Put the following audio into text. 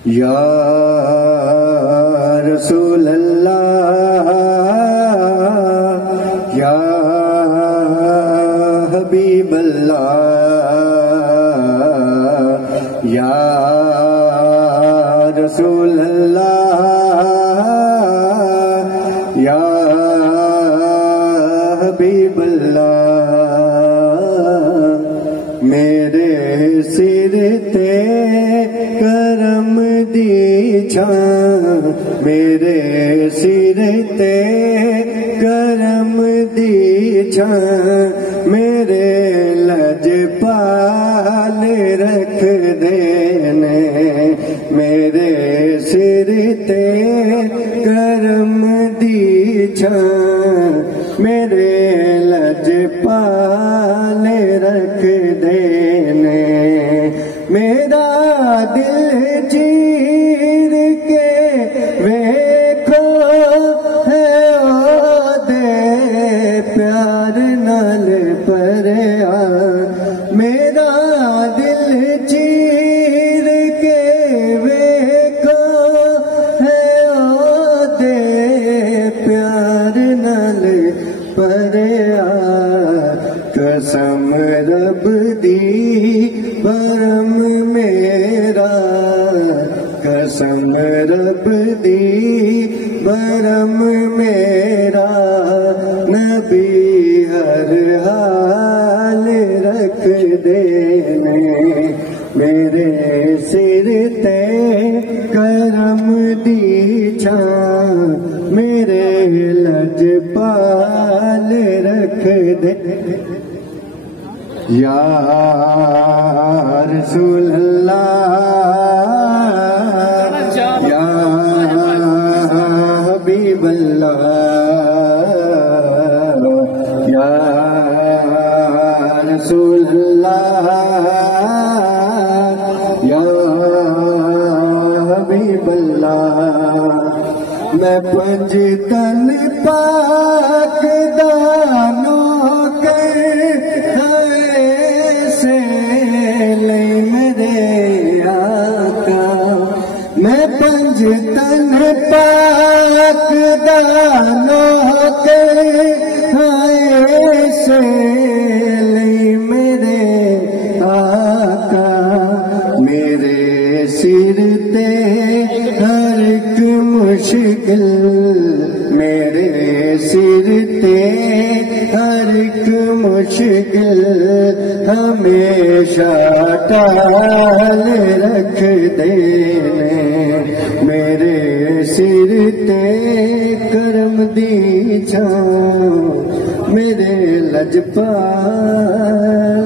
या रसूल अल्लाह या हबीब अल्लाह या रसूल अल्लाह या हबीब अल्लाह। मेरे सिर ते करम दी छां, मेरे सिर ते करम दी छां, मेरे लजपाल रख देने, मेरे सिर ते करम दी छां, मेरे लजपाल रख देने। मेरा दिल चीर के वेखो है ओदे प्यार नाल भरिया, मेरा दिल चीर के वेखो है ओदे प्यार नाल भरिया। कसम रब दी भरम मेरा, कसम रब दी भरम मेरा, नबी हर हाल रख देने। मेरे सिर ते करम दी छां, मेरे लजपाल रख दे। या रसूल अल्लाह या हबीब अल्लाह या रसूल अल्लाह या हबीब अल्लाह। मैं पंज तन पाक दानों के से ले मेरे आका, मैं पंज तन पाक दानों के से ले मेरे आका। मेरे सिर ते हर एक मुश्किल, मेरे सिर ते हर एक मुश्किल हमेशा टाल रख देने। मेरे सिर ते करम दी छां, मेरे लजपाल